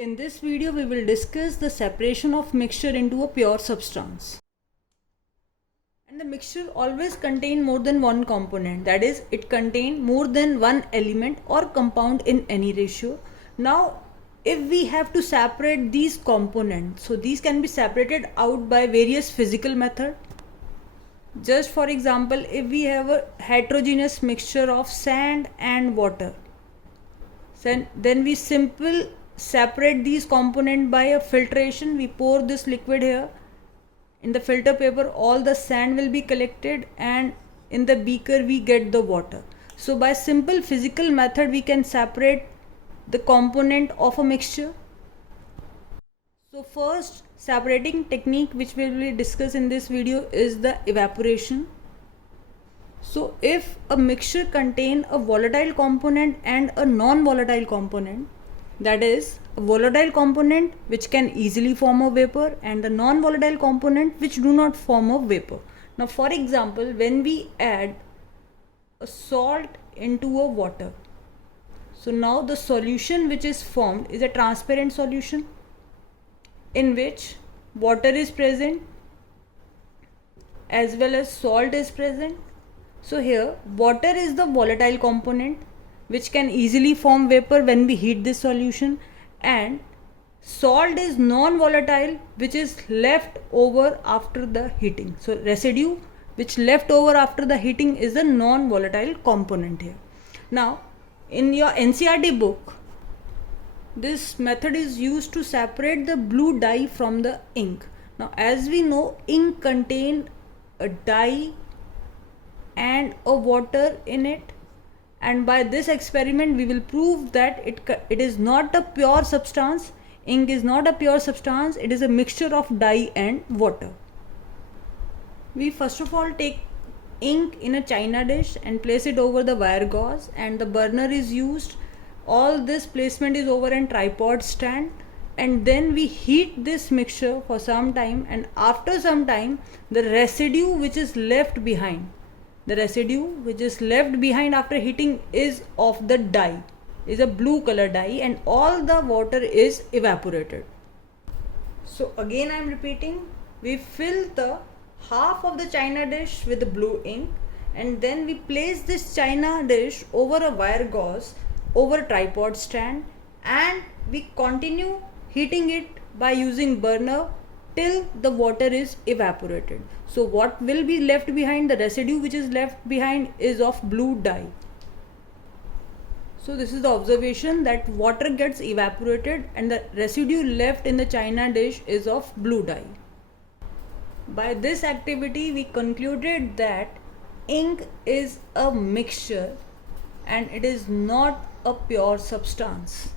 In this video, we will discuss the separation of mixture into a pure substance. And the mixture always contain more than one component. That is, it contain more than one element or compound in any ratio. Now, if we have to separate these components, so these can be separated out by various physical method. Just for example, if we have a heterogeneous mixture of sand and water, then we simply separate these components by a filtration. We pour this liquid here in the filter paper, all the sand will be collected, and in the beaker we get the water. So by simple physical method we can separate the component of a mixture. So first separating technique which we will discuss in this video is the evaporation. So if a mixture contain a volatile component and a non-volatile component, that is a volatile component which can easily form a vapor and a non-volatile component which do not form a vapor. Now for example, when we add a salt into a water, so now the solution which is formed is a transparent solution in which water is present as well as salt is present. So here water is the volatile component which can easily form vapor when we heat this solution, and salt is non-volatile which is left over after the heating. So residue which left over after the heating is the non-volatile component here. Now in your NCERT book, this method is used to separate the blue dye from the ink. Now as we know, ink contain a dye and a water in it, and by this experiment we will prove that it is not a pure substance. Ink is not a pure substance, it is a mixture of dye and water. We first of all take ink in a china dish and place it over the wire gauze, and the burner is used. All this placement is over a tripod stand, and then we heat this mixture for some time, and after some time the residue which is left behind, after heating is of the dye, is a blue color dye, and all the water is evaporated. So again I am repeating, we fill the half of the china dish with the blue ink, and then we place this china dish over a wire gauze over a tripod stand, and we continue heating it by using burner till the water is evaporated. So what will be left behind, the residue which is left behind is of blue dye. So this is the observation, that water gets evaporated and the residue left in the china dish is of blue dye. By this activity we concluded that ink is a mixture and it is not a pure substance.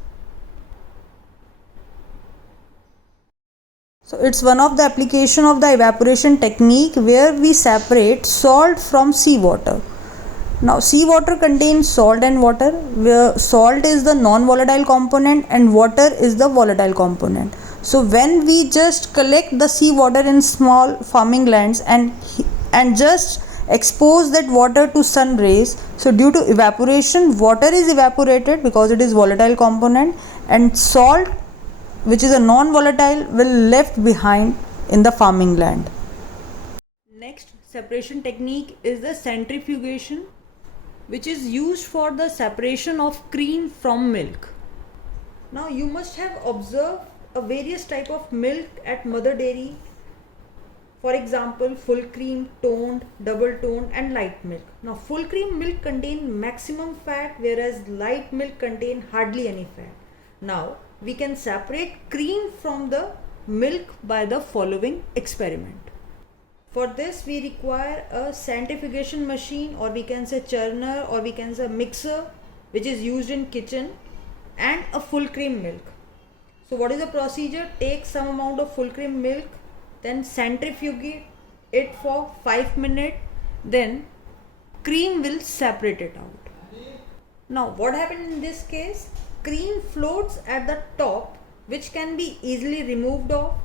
So it's one of the application of the evaporation technique where we separate salt from seawater. Now seawater contains salt and water, where salt is the non-volatile component and water is the volatile component. So when we just collect the seawater in small farming lands and just expose that water to sun rays, so due to evaporation water is evaporated because it is volatile component, and salt which is a non-volatile will left behind in the farming land. Next separation technique is the centrifugation, which is used for the separation of cream from milk. Now you must have observed a various type of milk at mother dairy. For example, full cream, toned, double toned and light milk. Now full cream milk contain maximum fat, whereas light milk contain hardly any fat. Now we can separate cream from the milk by the following experiment. For this we require a centrifugation machine, or we can say churner, or we can say mixer, which is used in kitchen, and a full cream milk. So what is the procedure? Take some amount of full cream milk, then centrifuge it for 5 minutes, then cream will separate it out. Now what happened in this case? Cream floats at the top, which can be easily removed off,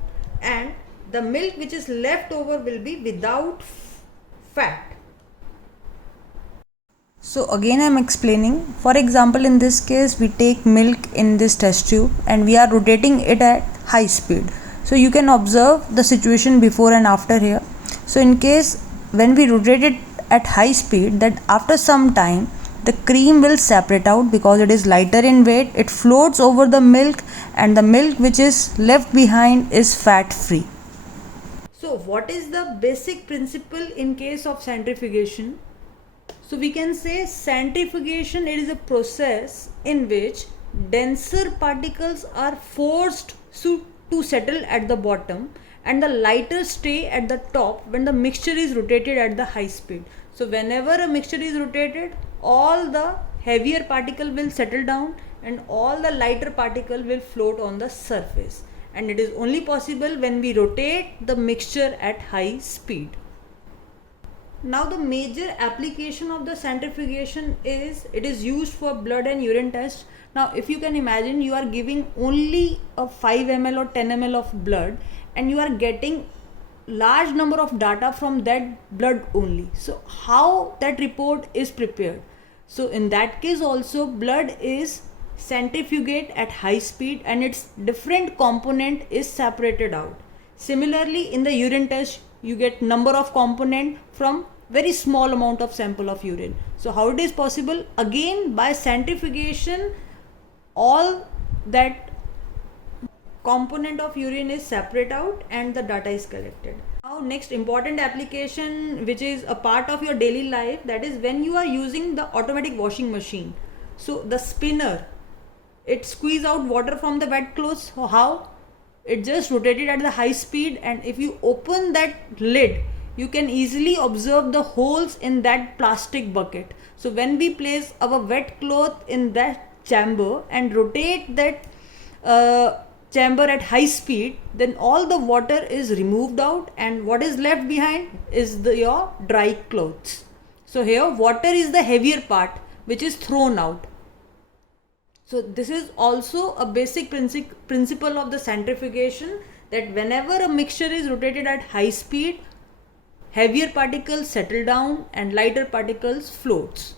and the milk which is left over will be without fat. So again I'm explaining. For example, in this case we take milk in this test tube and we are rotating it at high speed. So you can observe the situation before and after here. So in case when we rotate it at high speed, that after some time the cream will separate out because it is lighter in weight, it floats over the milk, and the milk which is left behind is fat free. So what is the basic principle in case of centrifugation? So we can say centrifugation, it is a process in which denser particles are forced to settle at the bottom and the lighter stay at the top when the mixture is rotated at the high speed. So whenever a mixture is rotated, all the heavier particle will settle down and all the lighter particle will float on the surface. And it is only possible when we rotate the mixture at high speed. Now the major application of the centrifugation is, it is used for blood and urine tests. Now if you can imagine, you are giving only a 5 ml or 10 ml of blood and you are getting large number of data from that blood only. So how that report is prepared? So in that case also, blood is centrifugate at high speed and its different component is separated out. Similarly, in the urine test, you get number of component from very small amount of sample of urine. So how it is possible? Again, by centrifugation, all that component of urine is separate out and the data is collected. Now next important application which is a part of your daily life, that is when you are using the automatic washing machine. So the spinner, it squeeze out water from the wet clothes. How? It just rotated at the high speed, and if you open that lid, you can easily observe the holes in that plastic bucket. So when we place our wet cloth in that chamber and rotate that chamber at high speed, then all the water is removed out and what is left behind is your dry clothes. So here water is the heavier part which is thrown out. So this is also a basic principle of the centrifugation, that whenever a mixture is rotated at high speed, heavier particles settle down and lighter particles floats.